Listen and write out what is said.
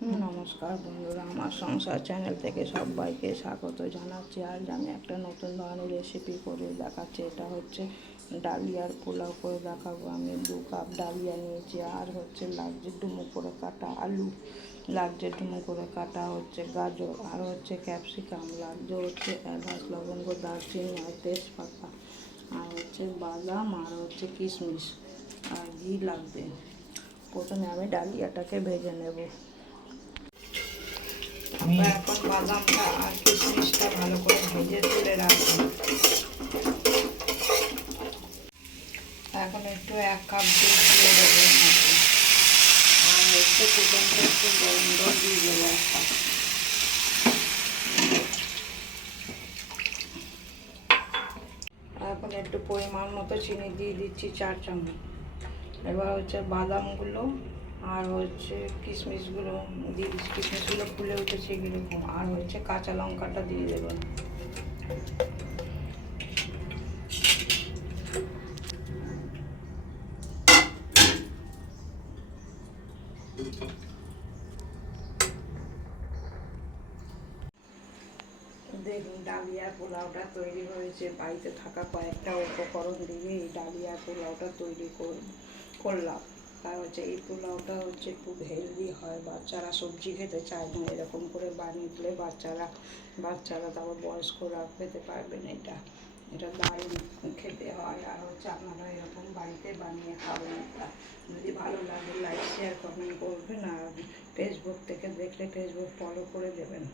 নমস্কার বন্ধুরা, আমার সংসার চ্যানেল থেকে সবাইকে স্বাগত জানাচ্ছি। আজ আমি একটা নতুন ধরনের রেসিপি করে দেখাচ্ছি। এটা হচ্ছে ডালিয়ার পোলাও করে দেখাবো। আমি 2 কাপ ডালিয়া নিয়েছি, আর হচ্ছে লাগছে ডুমো করে কাটা আলু, লাগছে ডুমো করে কাটা হচ্ছে গাজর, আর হচ্ছে ক্যাপসিকাম, লাগছে হচ্ছে এলাচ, লবঙ্গ, দারচিনি আর তেজপাতা, আর হচ্ছে বাদাম, আর হচ্ছে কিশমিশ, আর ঘি লাগবে। প্রথমে আমি ডালিয়াটাকে ভেজে নেব। আমরা এখন বাদামটা আর কিশমিশটা ভালো করে ভেজে তুলে রাখবো। এখন একটু 1 কাপ দুধ দিয়ে দেবো, আর হচ্ছে ফুটনটা একটু গরম জল দিয়ে দেবো 1 কাপ। এখন একটু পরিমাণ মতো চিনি দিয়ে দিচ্ছি 4 চামচ। এবার হচ্ছে বাদামগুলো আর হচ্ছে কিশমিশগুলো দিয়ে দিচ্ছি। কিশমিশগুলো ফুলে উঠেছে এরকম, আর হচ্ছে কাঁচা লঙ্কাটা দিয়ে দেবেন। দেখুন, ডালিয়া পোলাওটা তৈরি হয়েছে। বাড়িতে থাকা কয়েকটা উপকরণ দিয়ে এই ডালিয়া পোলাওটা তৈরি করলাম। আর হচ্ছে এই পোলাওটা হচ্ছে খুব হেলদি হয়। বাচ্চারা সবজি খেতে চায় না, এরকম করে বানিয়ে দিলে বাচ্চারা তারপর বয়স্করা খেতে পারবেন। এটা দারুণ খেতে হয়। আর হচ্ছে আপনারা এরকম বাড়িতে বানিয়ে খাবেন। যদি ভালো লাগে লাইক শেয়ার কমেন্ট করবেন, আর ফেসবুক থেকে দেখলে ফেসবুক ফলো করে দেবেন।